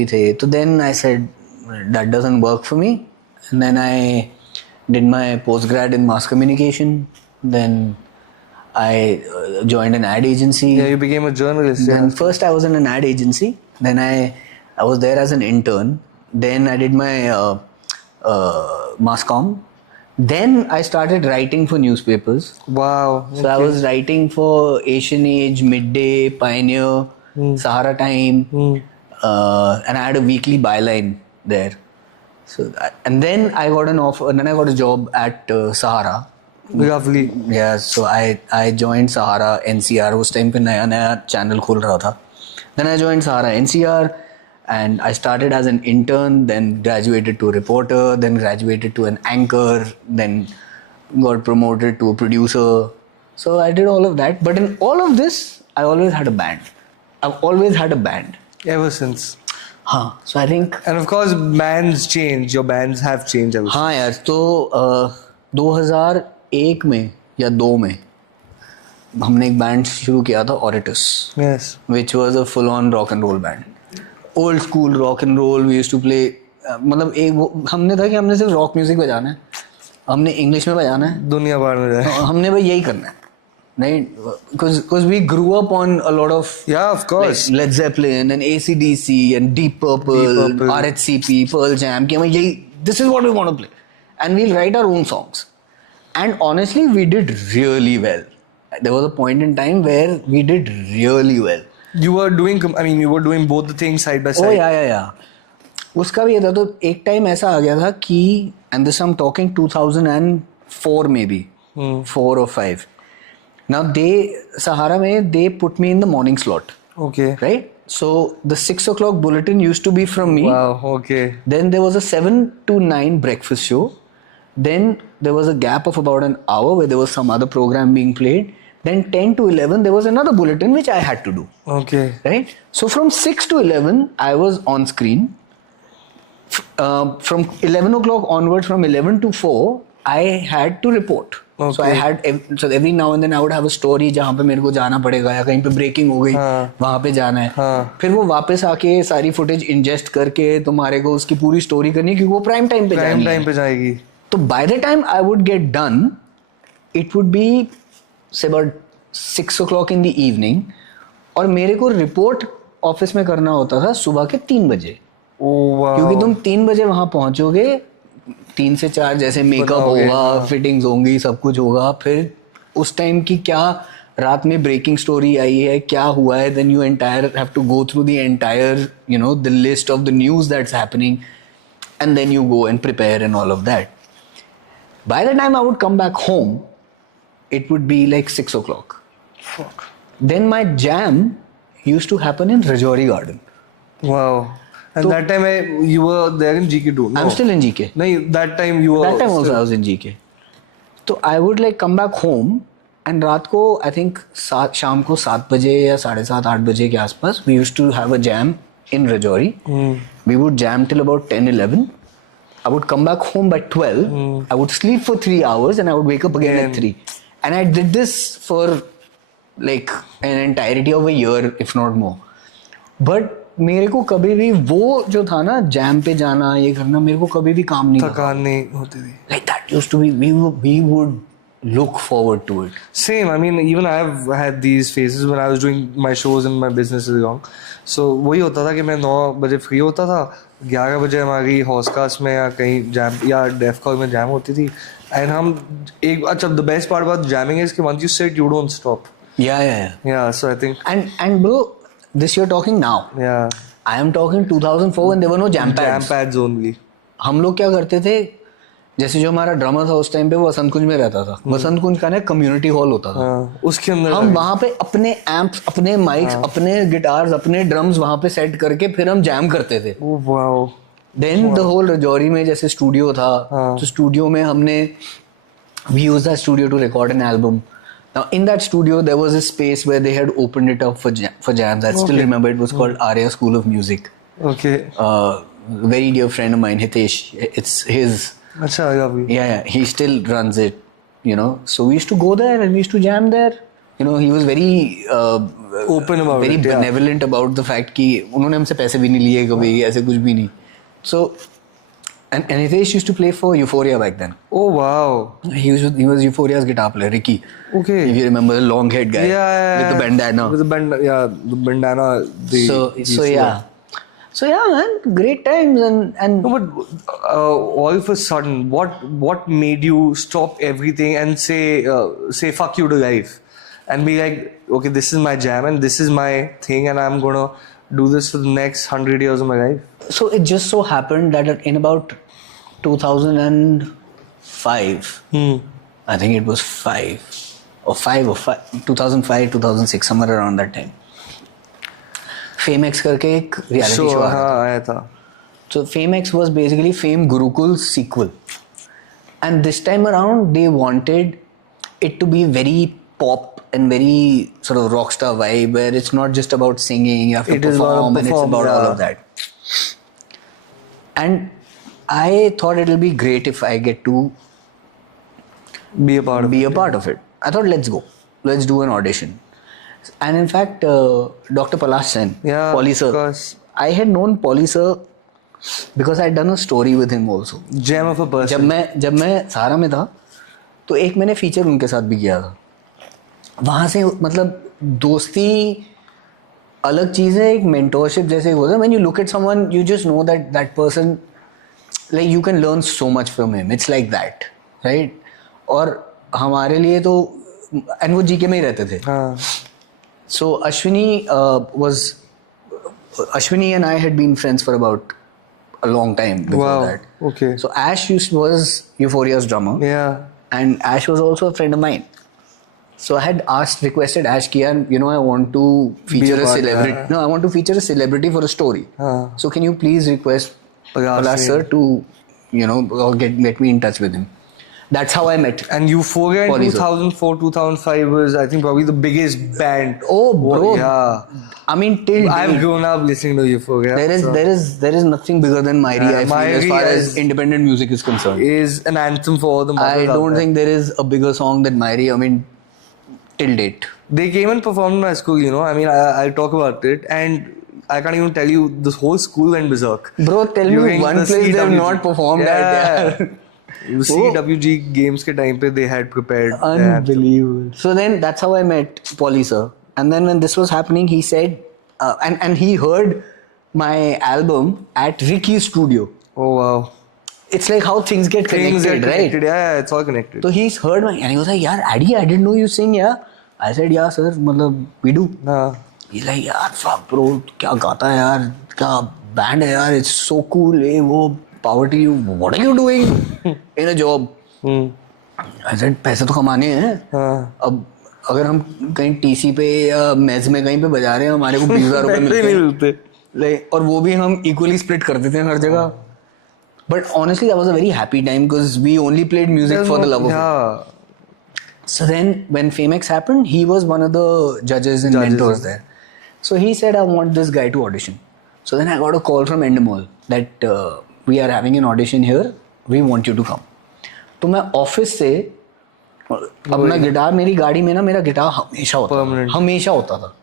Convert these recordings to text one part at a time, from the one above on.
भी थे. तो then I said that doesn't work for me, and then I did my postgrad in mass communication. Then I joined an ad agency. Yeah, you became a journalist. Then Yeah. first I was in an ad agency. Then I was there as an intern. Then I did my mass comm. Then I started writing for newspapers. Wow. So I was writing for Asian Age, Midday, Pioneer, Sahara Time, and I had a weekly byline there. So and then I got an offer, and then I got a job at Sahara. Lovely. Yeah, so I joined Sahara NCR. उस time पे नया channel खुल रहा था. Then I joined Sahara NCR, and I started as an intern, then graduated to a reporter, then graduated to an anchor, then got promoted to a producer. So I did all of that. But in all of this, I always had a band. I've always had a band. Ever since. हाँ, so I think. And of course, bands change. Your bands have changed ever since. हाँ यार, तो 2001 में या 2 में हमने एक band शुरू किया था, Oritus. Yes. Which was a full-on rock and roll band. Old school rock and roll. We used to play. मतलब एक हमने था कि हमने सिर्फ रॉक म्यूजिक बजाना है, हमने इंग्लिश में बजाना है, दुनिया भर में जाए. हमने भाई यही करना है, नहीं? Because we grew up on a lot of, Yeah, of course. like Led Zeppelin and AC/DC and Deep Purple, RHCP, Pearl Jam. कि हमें यही, this is what we want to play, and we'll write our own songs. And honestly, we did really well. There was a point in time where we did really well. You were doing, I mean, you were doing both the things side by side. Oh yeah. उसका भी ये था. तो एक time ऐसा आ गया था कि, and this I'm talking 2004 maybe, 4 or 5. Now Sahara में they put me in the morning slot. Okay. Right? So the 6 o'clock bulletin used to be from me. Wow. Okay. Then there was a 7 to 9 breakfast show. Then there was a gap of about an hour where there was some other program being played. Then 10 to 11 there was another bulletin which I had to do. Okay. Right? So from 6 to 11 I was on screen. From 11 o'clock onwards, from 11 to 4 I had to report. Okay. So I had, so every now and then I would have a story जहाँ पे मेरे को जाना पड़ेगा या कहीं पे breaking हो गई, वहाँ पे जाना है. फिर वो वापस आके सारी फुटेज इंजेस्ट करके तुम्हारे को उसकी पूरी स्टोरी करनी है क्योंकि वो प्राइम टाइम पे जाएगी. तो by the time I would get done, it would be say about 6 o'clock in the evening, और मेरे को रिपोर्ट ऑफिस में करना होता था सुबह के 3 बजे. क्योंकि तुम 3 बजे वहां पहुंचोगे, 3 से 4 जैसे मेकअप होगा, फिटिंग्स होंगी, सब कुछ होगा. फिर उस टाइम की क्या रात में ब्रेकिंग स्टोरी आई है, क्या हुआ है, then you entire have to go through the entire the list of the news that's happening, and then you go and prepare and all of that. By the time I would come back home, it would be like 6 o'clock. Fuck. Then my jam used to happen in Rajouri Garden. Wow. And that time you were there in GK too? No. I'm still in GK. No, that time you were... That time also I was in GK. So I would like come back home, and रात को I think शाम को 7 बजे या 7:30 8 बजे के आसपास we used to have a jam in Rajouri. We would jam till about 10-11. I would come back home by 12. I would sleep for 3 hours and I would wake up again at 3. And I did this for like an entirety of a year, if not more. But मेरे को कभी भी वो जो था ना jam पे जाना ये करना, मेरे को कभी भी काम नहीं, थकान नहीं होती थी. Like that used to be, we would look forward to it. Same. I mean, even I've had these phases when I was doing my shows and my businesses along. So वही होता था कि मैं 9 बजे फ्री होता था, 11 बजे हमारी हॉस्कास्ट में या कहीं जैम या डेफकॉल में जैम होती थी. And हम एक, अच्छा, the best part about jamming is कि once you sit you don't stop. Yeah. So I think. And bro, this you're talking now. Yeah. I am talking 2004 when there were no jam pads. Jam pads only. हम लोग क्या करते थे, जैसे जो हमारा drummer था उस टाइम पे वो वसंत कुंज में रहता था. वसंत कुंज का ना कम्युनिटी हॉल होता था. उसके अंदर हम वहाँ पे अपने एम्प्स, अपने माइक्स, अपने गिटार्स, अपने ड्रम्स वहाँ पे सेट करके फिर हम जैम करते थे. Wow. Then the whole Rajouri में जैसे स्टूडियो था, तो स्टूडियो में हमने we used that studio to record an album. Now in that studio there was a space where they had opened it up for jams. I still remember it was called Arya School of Music. Okay. Very dear friend of mine, Hitesh. It's his. Acha, yeah. He still runs it. So we used to go there and we used to jam there you know, he was very Open about very it, yeah. benevolent about the fact कि उन्होंने हमसे पैसे भी नहीं लिए कभी, ऐसे कुछ भी नहीं. So and Hitesh used to play for Euphoria back then. Oh wow. He was Euphoria's guitar player, Ricky. Okay. If you remember the long haired guy with the bandana. With the bandana. So yeah, man, great times and No, but all of a sudden, what made you stop everything and say fuck you to life, and be like, okay, this is my jam and this is my thing, and I'm gonna do this for the next 100 years of my life? so it just so happened that in about 2005, I think it was 2005, 2006, somewhere around that time. FameX करके एक reality show आया था. हाँ आया था. So FameX was basically Fame Gurukul's sequel. And this time around, they wanted it to be very pop and very sort of rockstar vibe, where it's not just about singing, you have to perform, and it's about all of that. And I thought it'll be great if I get to Be a part of it. I thought, let's go. Let's do an audition. And in fact, Dr. Palash Sen, Yeah, Polly sir, of course. I had known Polly sir because I had done a story with him also. Gem of a person. जब मैं सहारा में था तो एक मैंने feature उनके साथ भी किया था. वहाँ से मतलब दोस्ती अलग चीज़ है, एक मेंटोरशिप जैसे होता है. When you look at someone, you just know that person, like you can learn so much from him. It's like that, right? और हमारे लिए तो and वो जीके में ही रहते थे. हाँ. So Ashwini and I had been friends for about a long time before Wow. that. Okay. So Ash was Euphoria's drummer. Yeah. And Ash was also a friend of mine. So I had requested Ash कि यार, you know, I want to feature a celebrity. No, I want to feature a celebrity for a story. So can you please request Palash sir to, you know, or get me in touch with him. That's how I met. And Euphoria in Polly sir. 2004, 2005 was, I think, probably the biggest band. Oh, bro. Yeah. I mean, till I've date, grown up listening to Euphoria. there is nothing bigger than Mairi, I feel, as Mairi far as is- independent music is concerned. Is an anthem for all the mothers I out don't there. think there is a bigger song than Mairi. I mean, till date. They came and performed in my school, you know. I mean, I'll talk about it. And I can't even tell you, this whole school went berserk. Bro, tell me During one the place they have CWG. not performed at. Yeah. The CWG games ke time pe they had prepared. their anthem. Unbelievable. So then that's how I met Polly sir. And then when this was happening, he said, and he heard my album at Ricky's studio. Oh wow. It's like how things get connected, Things are right? connected. Yeah, it's all connected. So he's heard my, and he was like, "Yeah, Addy, I didn't know you sing, yeah." I said, "Yeah, sir, मतलब we do." He's like, "यार, fuck, bro, क्या गाता है यार, क्या band है यार, it's so cool, ये वो power to you. What are you doing in a job?" I said, पैसे तो कमाने हैं. अब अगर हम कहीं टीसी पे या मेज में कहीं पे बजा रहे हैं, हमारे को 20,000 रुपए मिलते हैं. और वो भी हम equally split कर देते हैं हर जगह. But honestly, that was a very happy time because we only played music for the love of it. So then, when FameX happened, he was one of the judges and mentors there. So he said, I want this guy to audition. So then I got a call from Endemol that we are having an audition here. We want you to come. तो मैं office से अपना guitar, मेरी गाड़ी में ना मेरा guitar हमेशा होता था. हमेशा होता था.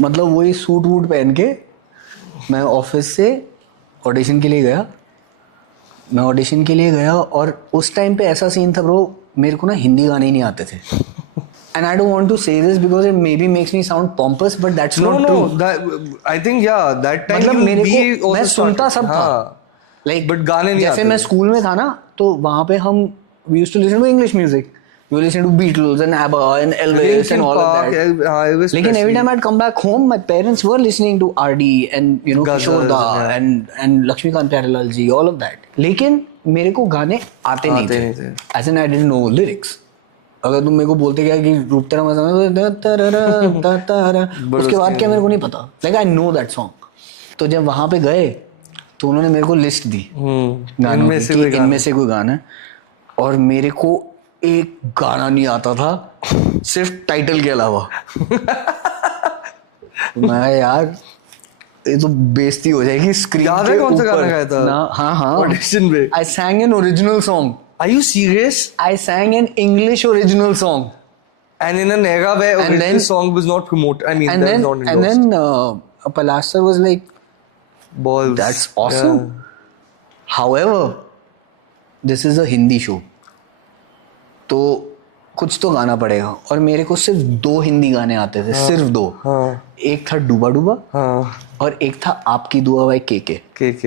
मतलब वही सूट वूट पहन के मैं ऑफिस से ऑडिशन के लिए गया. मैं ऑडिशन के लिए गया और उस टाइम पे ऐसा सीन था ब्रो, मेरे को ना हिंदी गाने ही नहीं आते थे. And I don't want to say this because it may be makes me sound pompous, but that's not true. I think that time मतलब मेरे को, मैं सुनता सब था, लाइक बट गाने नहीं जैसे मैं स्कूल में था ना, तो वहाँ पे हम we used to listen to English music. We listen to Beatles and ABBA and Elvis and all of that. Lekin every time I'd come back home, my parents were listening to RD and, you know, Kishore Da and Lakshmikant Pyarelal ji, all of that. लेकिन मेरे को गाने आते नहीं थे. As in I didn't know lyrics. अगर तुम मेरे को बोलते क्या कि रूप तेरा मजा, उसके बाद क्या मेरे को नहीं पता. Like I know that song. तो जब वहाँ पे गए तो उन्होंने मेरे को लिस्ट दी गानों की, इनमें से कोई गाना है, और मेरे को एक गाना नहीं आता था सिर्फ टाइटल के अलावा. मैं यार ये तो बेइज्जती हो जाएगी स्क्रीन पे. कौन सा गाना गाया था? हाँ ऑडिशन में I sang an original song. Are you serious? I sang an English original song. And in an era where And original then- song was not promoted, I mean, And that then, was not endorsed. and then Palastar was like, Balls. that's awesome. However, this is a Hindi show. तो कुछ तो गाना पड़ेगा और मेरे को सिर्फ 2 हिंदी गाने आते थे, सिर्फ 2. हाँ. एक था डूबा डूबा हाँ. और एक था आपकी दुआ बाय केके. KK.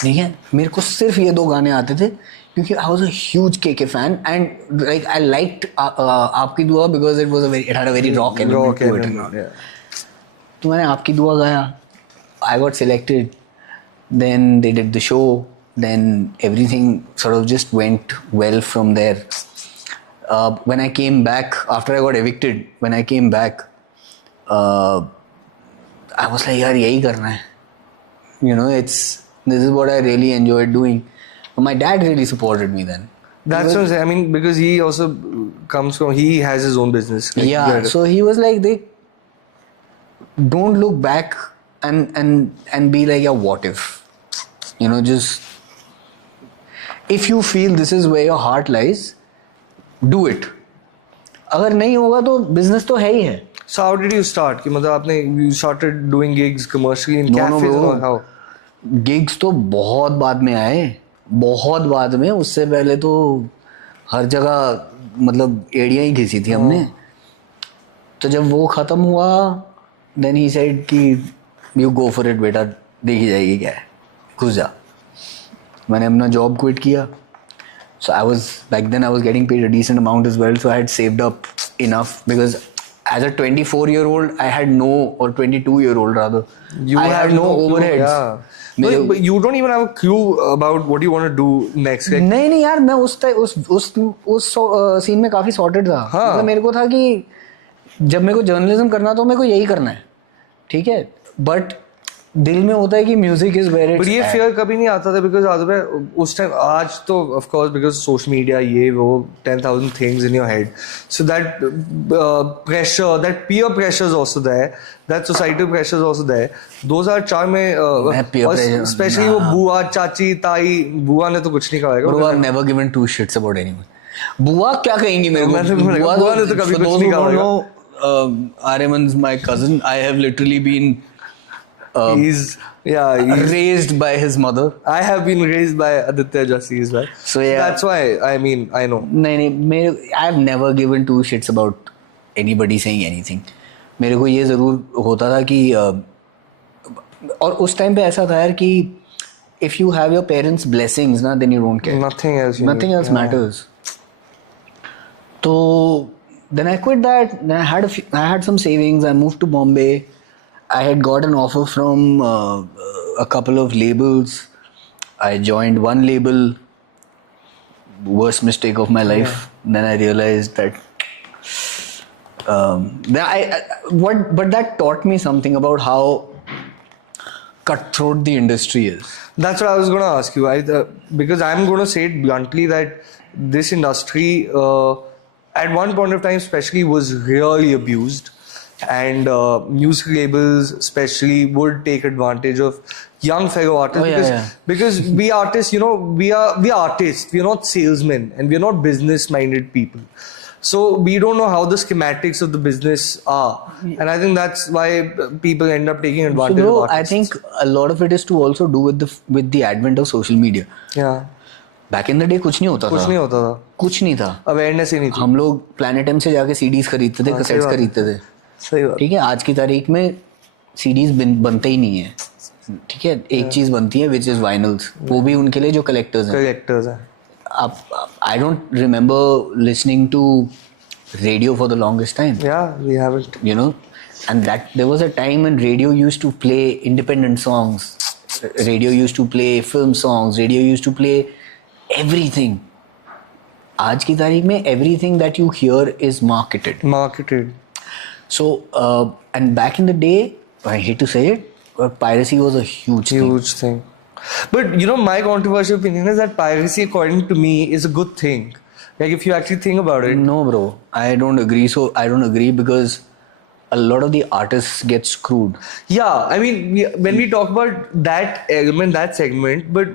ठीक है, मेरे को सिर्फ ये 2 गाने आते थे क्योंकि I was a huge KK fan and like I liked Aapki Dua because it had a very rock element to it. Yeah. तो मैंने आपकी दुआ गाया, I got selected, then they did the show, then everything sort of just went well from there. When I came back after I got evicted, when I came back, I was like, यार यही करना है, you know, this is what I really enjoyed doing. But my dad really supported me then. That's what I'm saying. I mean, because he also comes from, he has his own business. Like, Yeah, so he was like, don't look back and be like, yeah, what if, you know, just if you feel this is where your heart lies, do it. अगर नहीं होगा तो business तो है ही है. So how did you start? कि मतलब आपने you started doing gigs commercially in No, cafes bro. or how? Gigs तो बहुत बाद में आए, बहुत बाद में. उससे पहले तो हर जगह मतलब एड़ियाँ ही घिसी थी हमने. तो जब वो ख़त्म हुआ, then he said कि you go for it बेटा, देखी जाएगी क्या है, घुस जा. मैंने अपना जॉब क्विट किया. So back then I was getting paid a decent amount as well, so I had saved up enough because as a 24-year-old I had no, or 22-year-old rather, I had no clue, overheads. Yeah. No, but you don't even have a clue about what you want to do next. Like, नहीं यार, मैं उस scene में काफी sorted था. हाँ. मतलब मेरे को था कि जब मेरे को जर्नलिज्म करना तो मेरे को यही करना है, ठीक है, बट दिल में होता है कि म्यूजिक इज वेयर but ये fear कभी नहीं आता था because आदत है उस टाइम. आज तो of course because social media, ये वो 10,000 things in your head, so that pressure, that peer pressure is also there, that societal pressure is also there. 2004 में peer और pressure, especially वो बुआ, चाची, ताई. बुआ ने तो कुछ नहीं कहा. Bro, I've never given 2 shits about anyone. बुआ क्या कहेंगी मेरे को? बुआ ने तो कभी कुछ नहीं कहा. Aryaman's my cousin. I have literally been he's raised by his mother. I have been raised by Aditya Jassi as well. So yeah, that's why I mean I know. नहीं, I've never given 2 shits about anybody saying anything. मेरे को ये ज़रूर होता था कि और उस टाइम पे ऐसा था यार कि if you have your parents' blessings ना, then you don't care. Nothing else. Nothing else matters. So then I quit that. Then I had some savings. I moved to Bombay. I had got an offer from a couple of labels. I joined one label. Worst mistake of my life. Then I realized that. But that taught me something about how cutthroat the industry is. That's what I was going to ask you. Because I'm going to say it bluntly that this industry, at one point of time, especially, was really abused. And music labels especially would take advantage of young fellow artists because we artists, you know, we are artists. We are not salesmen and we are not business minded people. So we don't know how the schematics of the business are, and I think that's why people end up taking advantage so bro, of artists. I think a lot of it is to also do with the advent of social media. Yeah. Back in the day कुछ नहीं होता था. कुछ नहीं था. Awareness ही नहीं थी. हम लोग Planet M से जाके CDs खरीदते थे, cassettes खरीदते थे. सही बात. ठीक है, आज की तारीख में CDs बनते ही नहीं है. ठीक है, एक चीज बनती है which is vinyls. वो भी उनके लिए जो collectors हैं. I don't remember listening to radio for the longest time. Yeah, we haven't. You know, and that there was a time when radio used to play independent songs. Radio used to play film songs. Radio used to play everything. आज की तारीख में everything that you hear is marketed. So, and back in the day, I hate to say it, but piracy was a huge thing. But you know, my controversial opinion is that piracy, according to me, is a good thing. Like if you actually think about it. No, bro, I don't agree. So I don't agree because a lot of the artists get screwed. Yeah, I mean, when we talk about that element, that segment, but